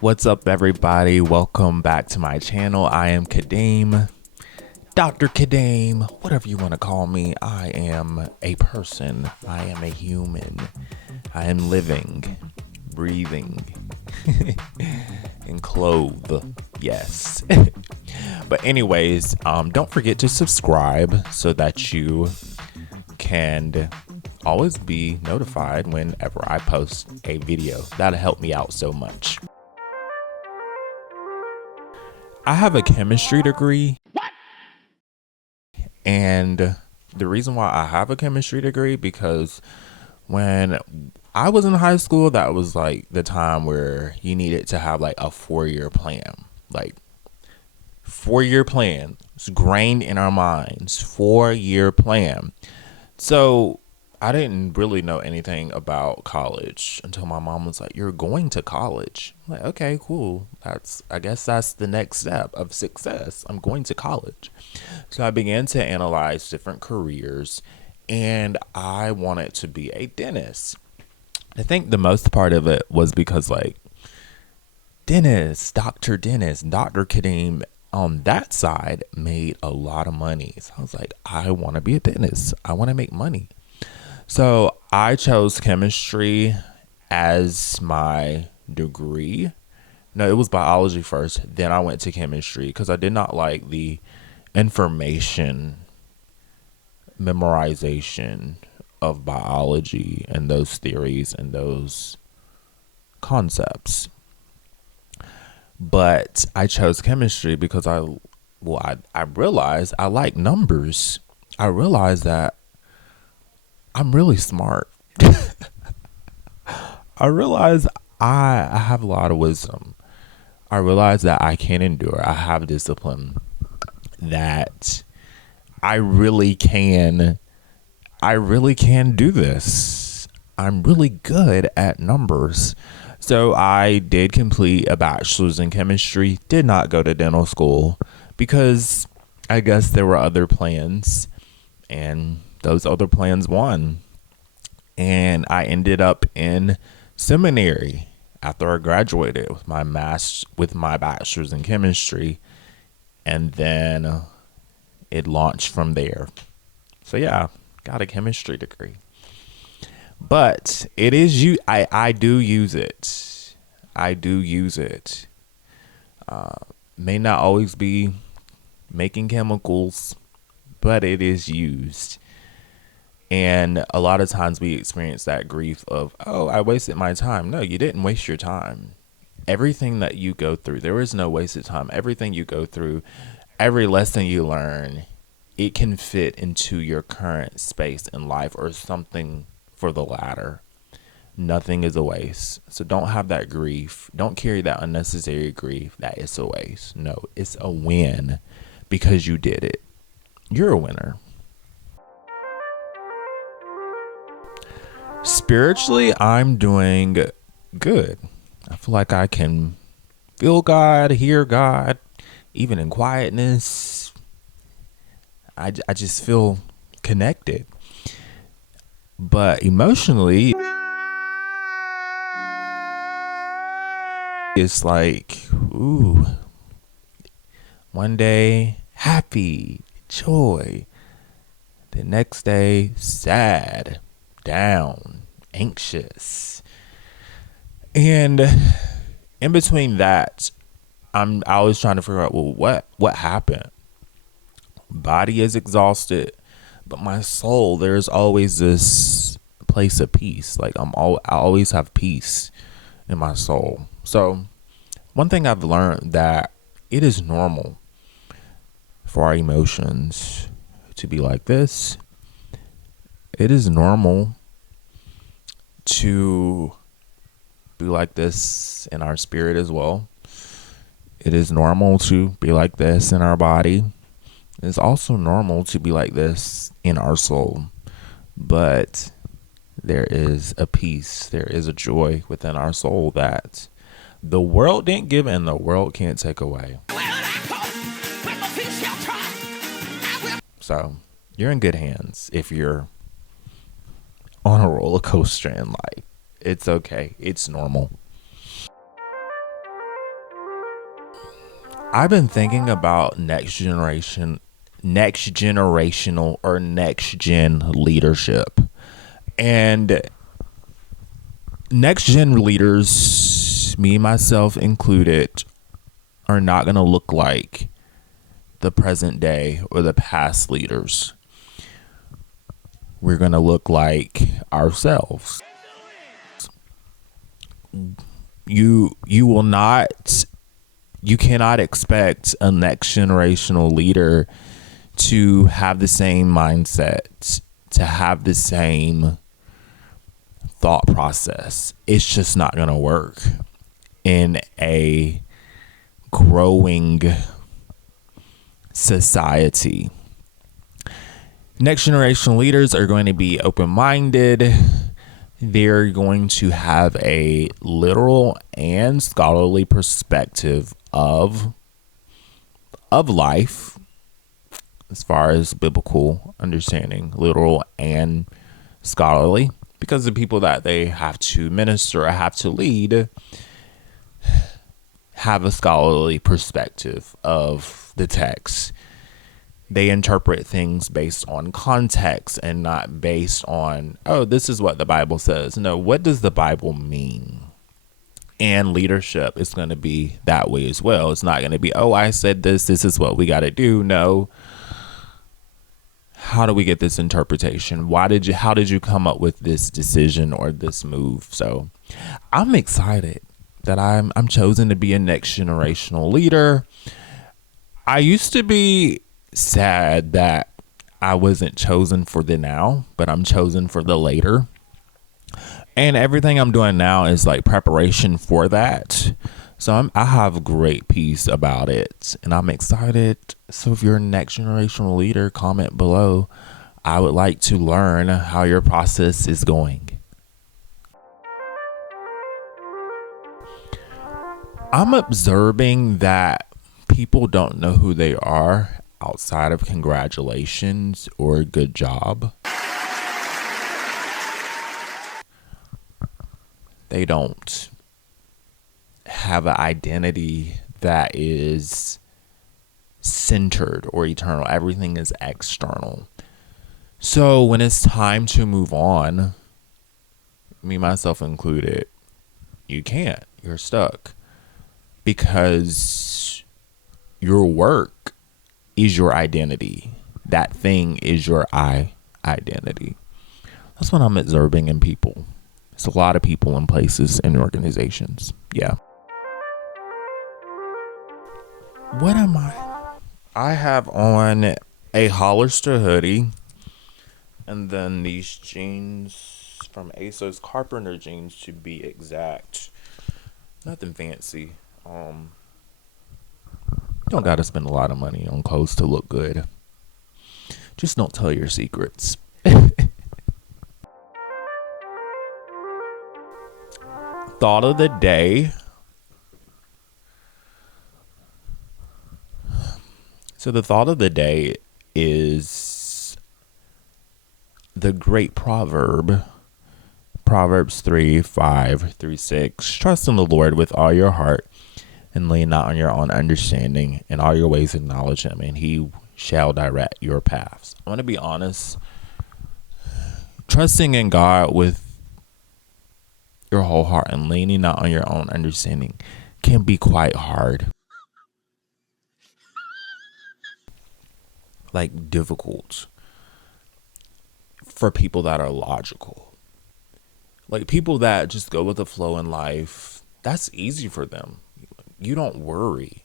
What's up, everybody? Welcome back to my channel. I am Kadeem, Dr. Kadeem, whatever you want to call me. I am a person. I am a human. I am living, breathing, and clothed. Yes. But anyways, don't forget to subscribe so that you can always be notified whenever I post a video. That'll help me out so much. I have a chemistry degree. And the reason why I have a chemistry degree, because when I was in high school, that was like the time where you needed to have like a 4-year plan. Like 4-year plan. It's grained in our minds. 4-year plan. So I didn't really know anything about college until my mom was like, "You're going to college." I'm like, okay, cool. I guess that's the next step of success. I'm going to college. So I began to analyze different careers, and I wanted to be a dentist. I think the most part of it was because like dentist, Dr. Kadeem on that side made a lot of money. So I was like, I want to be a dentist. I want to make money. So I chose chemistry as my degree. No, it was biology first. Then I went to chemistry because I did not like the information memorization of biology and those theories and those concepts. But I chose chemistry because I realized I like numbers. I realized that I'm really smart. I realize I have a lot of wisdom. I realize that I can endure. I have discipline. That I really can do this. I'm really good at numbers. So I did complete a bachelor's in chemistry, did not go to dental school because I guess there were other plans, and those other plans won. And I ended up in seminary after I graduated with my bachelor's in chemistry, and then it launched from there. So yeah, got a chemistry degree. But it is I do use it. I do use it. May not always be making chemicals, but it is used. And a lot of times we experience that grief of, oh, I wasted my time. No, you didn't waste your time. Everything that you go through, there is no wasted time. Everything you go through, every lesson you learn, it can fit into your current space in life or something for the latter. Nothing is a waste. So don't have that grief. Don't carry that unnecessary grief that it's a waste. No, it's a win because you did it. You're a winner. Spiritually, I'm doing good. I feel like I can feel God, hear God, even in quietness. I just feel connected. But emotionally, it's like, ooh, one day happy, joy. The next day sad, down, anxious. And in between that, I was trying to figure out, well, what happened? Body is exhausted, but my soul, there's always this place of peace. Like I always have peace in my soul. So one thing I've learned, that it is normal for our emotions to be like this. It is normal to be like this in our spirit as well. It is normal to be like this in our body. It's also normal to be like this in our soul. But there is a peace, there is a joy within our soul that the world didn't give and the world can't take away. So you're in good hands if you're on a roller coaster in life. It's okay. It's normal. I've been thinking about next generational or next gen leadership. And next gen leaders, me myself included, are not going to look like the present day or the past leaders. We're going to look like ourselves. You will not, you cannot expect a next generational leader to have the same mindset, to have the same thought process. It's just not going to work in a growing society. Next generation leaders are going to be open-minded. They're going to have a literal and scholarly perspective of life, as far as biblical understanding, literal and scholarly, because the people that they have to minister or have to lead have a scholarly perspective of the text. They interpret things based on context and not based on, oh, this is what the Bible says. No, what does the Bible mean? And leadership is going to be that way as well. It's not going to be, oh, I said this is what we got to do. No. How do we get this interpretation? How did you come up with this decision or this move? So I'm excited that I'm chosen to be a next generational leader. I used to be sad that I wasn't chosen for the now, but I'm chosen for the later. And everything I'm doing now is like preparation for that. So I have great peace about it, and I'm excited. So if you're a next generational leader, comment below. I would like to learn how your process is going. I'm observing that people don't know who they are outside of congratulations or good job. They don't have an identity that is centered or eternal. Everything is external. So when it's time to move on, me, myself included, you can't. You're stuck. Because your work is your identity. That thing is your identity. That's what I'm observing in people. It's a lot of people in places and organizations. Yeah. What am I? I have on a Hollister hoodie and then these jeans from ASOS, Carpenter jeans to be exact. Nothing fancy. Don't gotta spend a lot of money on clothes to look good. Just don't tell your secrets. Thought of the day. So the thought of the day is the great proverb, Proverbs 3:5-6. Trust in the Lord with all your heart and lean not on your own understanding. In all your ways acknowledge him, and he shall direct your paths. I want to be honest. Trusting in God with your whole heart and leaning not on your own understanding can be quite hard. Like difficult for people that are logical. Like people that just go with the flow in life, that's easy for them. You don't worry.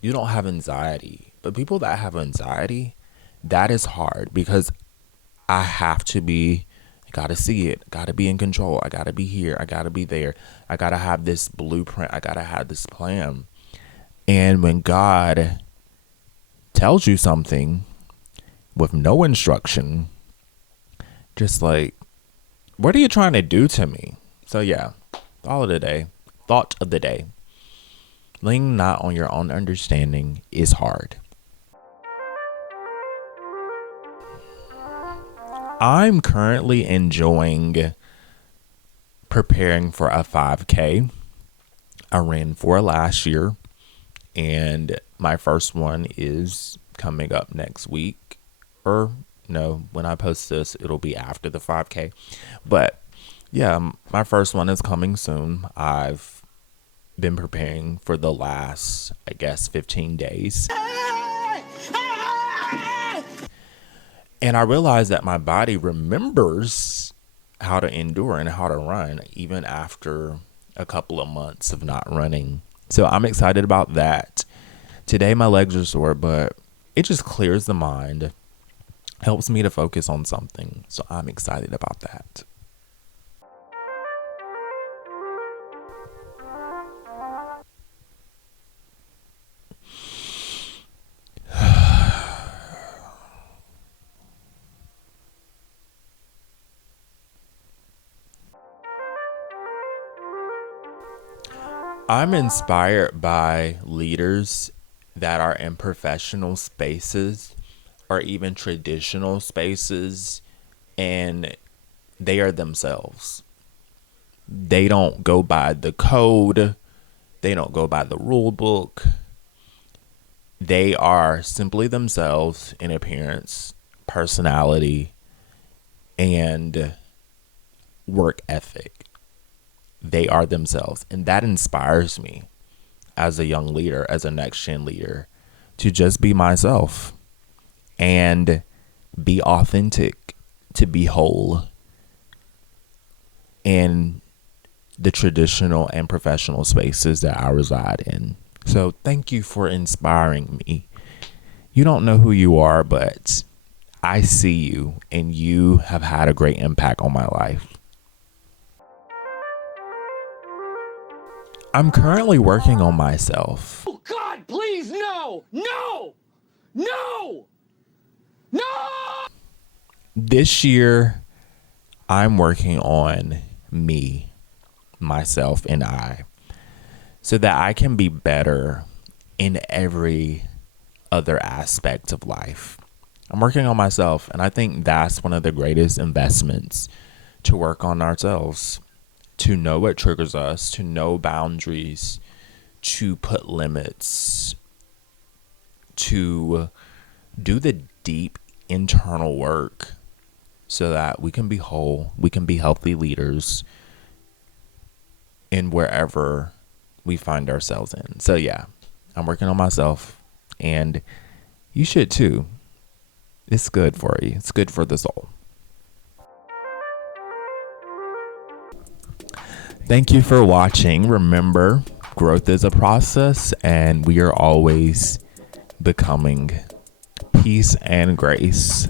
You don't have anxiety. But people that have anxiety, that is hard because I have to be, I gotta see it, gotta be in control. I gotta be here. I gotta be there. I gotta have this blueprint. I gotta have this plan. And when God tells you something with no instruction, just like, what are you trying to do to me? So yeah, thought of the day. Lean not on your own understanding is hard. I'm currently enjoying preparing for a 5K. I ran 4 last year And my first one is coming up next week. Or no, when I post this, it'll be after the 5K. But yeah, my first one is coming soon. I've been preparing for the last, I guess, 15 days. And I realized that my body remembers how to endure and how to run even after a couple of months of not running. So I'm excited about that. Today my legs are sore, but it just clears the mind, helps me to focus on something. So I'm excited about that. I'm inspired by leaders that are in professional spaces or even traditional spaces, and they are themselves. They don't go by the code, they don't go by the rule book. They are simply themselves in appearance, personality, and work ethic. They are themselves. And that inspires me as a young leader, as a next gen leader, to just be myself and be authentic, to be whole in the traditional and professional spaces that I reside in. So thank you for inspiring me. You don't know who you are, but I see you and you have had a great impact on my life. I'm currently working on myself. Oh, God, please, no! No! No! No! This year, I'm working on me, myself, and I, so that I can be better in every other aspect of life. I'm working on myself, and I think that's one of the greatest investments, to work on ourselves, to know what triggers us, to know boundaries, to put limits, to do the deep internal work so that we can be whole, we can be healthy leaders in wherever we find ourselves in. So yeah, I'm working on myself, and you should too. It's good for you. It's good for the soul. Thank you for watching. Remember, growth is a process, and we are always becoming. Peace and grace.